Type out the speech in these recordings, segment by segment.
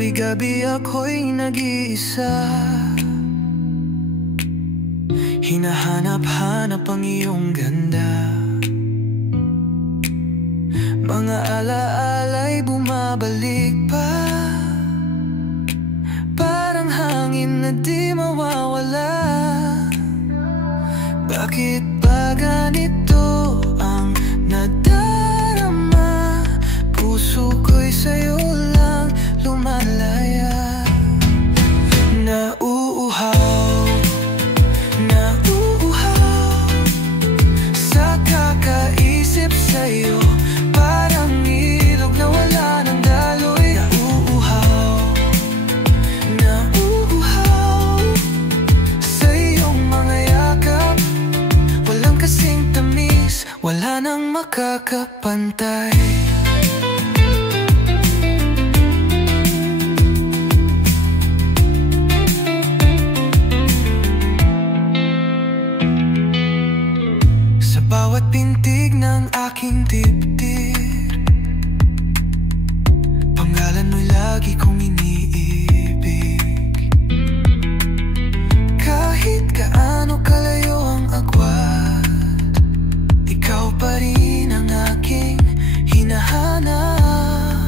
Gabi-gabi ako'y nag-iisa, hinahanap-hanap ang iyong ganda. Mga alaala'y bumabalik pa, parang hangin na di mawawala. Bakit ba ganito ang nadarama? Puso ko'y sa'yo lang lumalaya. Nauuhaw sa kakaisip sa'yo, parang ilog na wala ng daloy. Nauuhaw sa iyong mga yakap, walang kasing tamis, wala nang makakapantay. Bawat pintig ng aking dibdib, pangalan mo'y lagi kong iniibig. Kahit gaano kalayo ang agwat, ikaw pa rin ang aking hinahanap.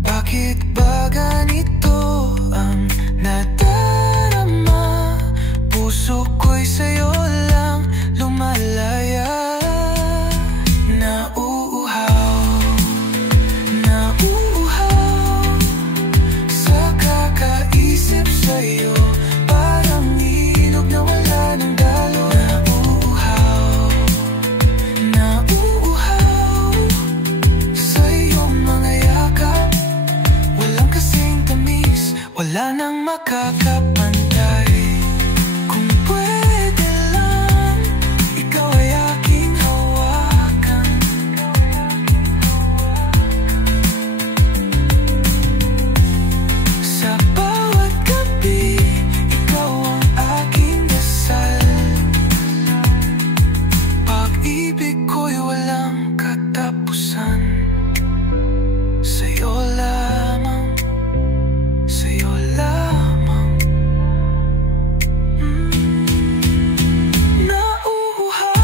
Bakit ba ganito ang nadarama? Puso ko'y sa'yo lang lumalaya. Nauuhaw sa kakaisip sa'yo, parang ilog na wala ng daloy. Nauuhaw sa iyong mga yakap, walang kasing tamis, wala nang makakapantay. Kung pwede lang, ikaw ay aking hawakan. Sa bawat gabi, ikaw ang aking dasal. Pag-ibig ko'y walang katapusan. Sa'yo lamang, sa'yo lamang. Nauuhaw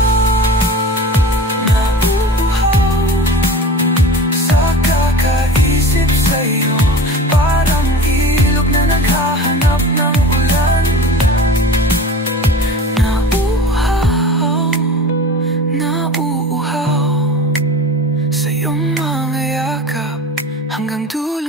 sa kakaisip sa'yo, parang ilog na naghahanap ng ulan. Nauuhaw sa iyong mga yakap, hanggang dulo